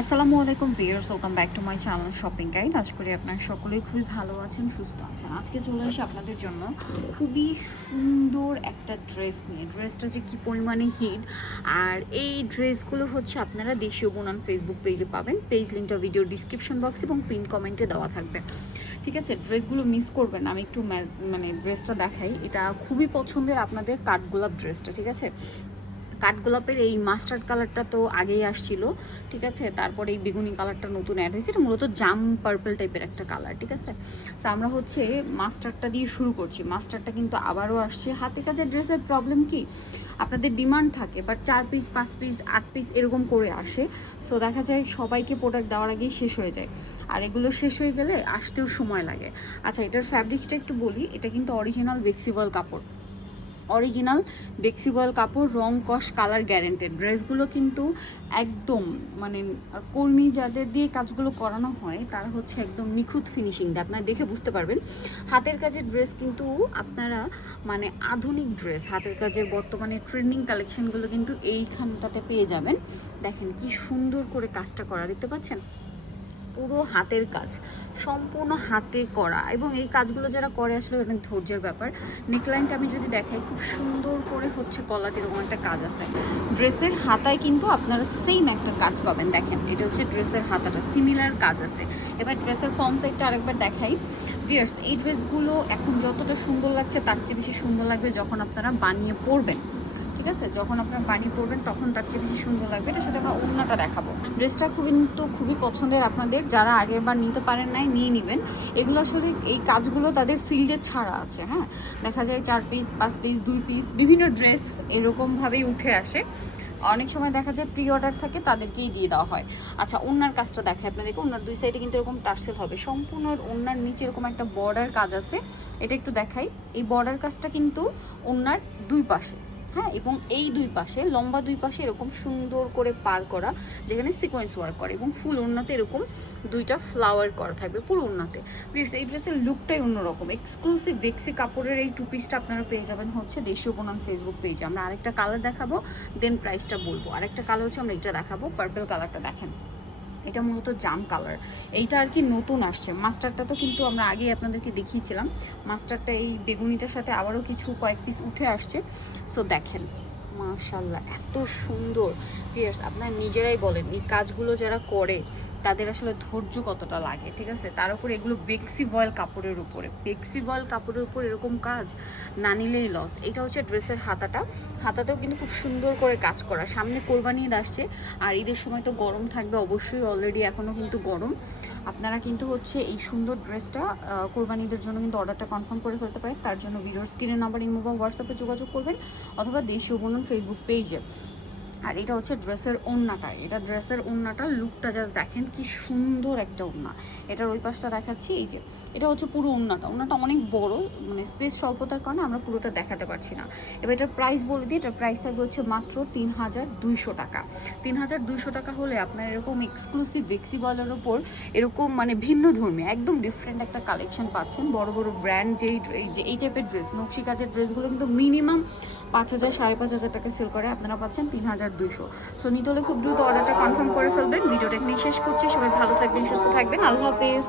আসসালামু আলাইকুম viewers, welcome back to my channel shopping guide. আশা করি আপনারা সকলেই খুবই ভালো আছেন, সুস্থ আছেন। আজকে চলে আসি আপনাদের জন্য খুবই সুন্দর একটা ড্রেস নিয়ে। ড্রেসটা যে কী পরিমাণে হিট, আর এই ড্রেসগুলো হচ্ছে আপনারা দেশীয় বুনান ফেসবুক পেজে পাবেন। পেজ লিঙ্কটা ভিডিও ডিসক্রিপশন বক্স এবং পিন কমেন্টে দেওয়া থাকবে। ঠিক আছে, ড্রেসগুলো মিস করবেন। আমি একটু ড্রেসটা দেখাই। এটা খুবই পছন্দের আপনাদের কাঠগোলাপ ড্রেসটা। ঠিক আছে, কাঠগোলাপের এই মাস্টার্ড কালারটা তো আগেই আসছিল, ঠিক আছে। তারপরে এই বেগুনি কালারটা নতুন অ্যাড হয়েছে, এটা মূলত জাম পার্পল টাইপের একটা কালার, ঠিক আছে। সো আমরা হচ্ছে মাস্টার্ডটা দিয়ে শুরু করছি। মাস্টার্ডটা কিন্তু আবারও আসছে। হাতে কাজের ড্রেসের প্রবলেম কি, আপনাদের ডিমান্ড থাকে, বাট 4 পিস 5 পিস 8 পিস এরকম করে আসে। সো দেখা যায় সবাইকে প্রোডাক্ট দেওয়ার আগেই শেষ হয়ে যায়, আর এগুলো শেষ হয়ে গেলে আসতেও সময় লাগে। আচ্ছা, এটার ফ্যাব্রিক্সটা একটু বলি। এটা কিন্তু অরিজিনাল বেক্সিবল কাপড়, অরিজিনাল বেক্সিবল কাপড়, রং কস কালার গ্যারেন্টেড। ড্রেসগুলো কিন্তু একদম কর্মী যাদের দিয়ে কাজগুলো করানো হয় তারা হচ্ছে একদম নিখুঁত ফিনিশিংটা আপনারা দেখে বুঝতে পারবেন। হাতের কাজের ড্রেস কিন্তু আপনারা আধুনিক ড্রেস, হাতের কাজের বর্তমানে ট্রেন্ডিং কালেকশনগুলো কিন্তু এইখানটাতে পেয়ে যাবেন। দেখেন কি সুন্দর করে কাজটা করা, দেখতে পাচ্ছেন? পুরো হাতের কাজ, সম্পূর্ণ হাতে করা, এবং এই কাজগুলো যারা করে আসলে অনেক ধৈর্যের ব্যাপার। নেকলাইনটা আমি যদি দেখাই, খুব সুন্দর করে হচ্ছে গলাতে এরকম একটা কাজ আছে। ড্রেসের হাতায় কিন্তু আপনারা সেম একটা কাজ পাবেন। দেখেন, এটা হচ্ছে ড্রেসের হাতাটা, সিমিলার কাজ আছে। এবার ড্রেসের ফ্রন্ট সাইডটা আরেকবার দেখাই। ভিউয়ার্স, এই ড্রেসগুলো এখন যতটা সুন্দর লাগছে তার চেয়ে বেশি সুন্দর লাগবে যখন আপনারা বানিয়ে পরবেন। ঠিক আছে, যখন আপনারা বানিয়ে পরবেন তখন তার চেয়ে বেশি সুন্দর লাগবে। এটা সাথে আমরা ওড়নাটা দেখাবো। ড্রেসটা খুবই পছন্দের আপনাদের, যারা আগের বার নিতে পারেন নাই নিয়ে নেবেন। এগুলো আসলে এই কাজগুলো তাদের ফিল্ডে ছাড়া আছে। হ্যাঁ, দেখা যায় 4 পিস 5 পিস 2 পিস বিভিন্ন ড্রেস এরকমভাবেই উঠে আসে। অনেক সময় দেখা যায় প্রি অর্ডার থাকে, তাদেরকেই দিয়ে দেওয়া হয়। আচ্ছা, ওড়নার কাজটা দেখায় আপনাদেরকে। ওড়নার দুই সাইডে কিন্তু এরকম টার্সেল হবে, সম্পূর্ণ ওড়নার নিচে এরকম একটা বর্ডার কাজ আছে। এটা একটু দেখাই। এই বর্ডার কাজটা কিন্তু ওড়নার দুই পাশে, হ্যাঁ, এবং এই দুই পাশে লম্বা দুই পাশে এরকম সুন্দর করে পার করা, যেখানে সিকোয়েন্স ওয়ার্ক করে, এবং ফুল ওড়নাতে এরকম দুইটা ফ্লাওয়ার করা থাকবে পুরো ওড়নাতে। প্লিজ, এই ড্রেসের লুকটাই অন্যরকম। এক্সক্লুসিভ বেক্সি কাপড়ের এই টু পিসটা আপনারা পেয়ে যাবেন হচ্ছে দেশীয় বুনান ফেসবুক পেজে। আমরা আরেকটা কালার দেখাবো, দেন প্রাইসটা বলবো। আরেকটা কালার হচ্ছে আমরা এটা দেখাবো, পার্পল কালারটা দেখেন। এটা মূলত জাম কালার, এইটা আর কি নতুন আসছে। মাস্টারটা তো কিন্তু আমরা আগেই আপনাদেরকে দেখিয়েছিলাম। মাস্টারটা এই বেগুনিটার সাথে আবারও কয়েক পিস উঠে আসছে। সো দেখেন, মাশাল্লাহ এত সুন্দর। ভিউয়ার্স, আপনারা নিজেরাই বলেন এই কাজগুলো যারা করে তাদের আসলে ধৈর্য কতটা লাগে। ঠিক আছে, তার উপরে এগুলো বেক্সি ভয়েল কাপড়ের উপরে, বেক্সি ভয়েল কাপড়ের উপর এরকম কাজ না নিলেই লস। এটা হচ্ছে ড্রেসের হাতাটা, হাতাতেও কিন্তু খুব সুন্দর করে কাজ করা। সামনে কোরবানি ঈদ আসছে, আর ঈদের সময় তো গরম থাকবে অবশ্যই, অলরেডি এখনও কিন্তু গরম। আপনারা কিন্তু হচ্ছে এই সুন্দর ড্রেসটা কোরবানি ঈদের জন্য কিন্তু অর্ডারটা কনফার্ম করে ফেলতে পারেন। তার জন্য ভিডিওর স্ক্রিনের নাম্বার, ইমো বা হোয়াটসঅ্যাপে যোগাযোগ করবেন, অথবা দেশীয় বুনন ফেসবুক পেজে। আর এটা হচ্ছে ড্রেসের ওড়নাটা, এটা ড্রেসের ওড়নাটা লুকটা জাস্ট দেখেন কি সুন্দর একটা ওড়না। এটার ওই পাশটা দেখাচ্ছি, এই যে এটা হচ্ছে পুরো ওড়নাটা। ওড়নাটা অনেক বড়, স্পেস স্বল্পতার কারণে আমরা পুরোটা দেখাতে পারছি না। এবার এটার প্রাইস বলে দিই। এটার প্রাইস থাকবে হচ্ছে মাত্র 3200 টাকা। 3200 টাকা হলে আপনার এরকম এক্সক্লুসিভ বেক্সি বলের ওপর এরকম ভিন্ন ধর্মী একদম ডিফারেন্ট একটা কালেকশন পাচ্ছেন। বড় বড় ব্র্যান্ড এই টাইপের ড্রেস, নকশি কাজের ড্রেসগুলো কিন্তু মিনিমাম 5000 5500 টাকা সেল করে, আপনারা পাচ্ছেন 3200। সো নিতে হলে খুব দ্রুত অর্ডারটা কনফার্ম করে ফেলবেন। ভিডিওটা এখানেই শেষ করছি। সবাই ভালো থাকবেন, সুস্থ থাকবেন, আল্লাহ হাফেজ।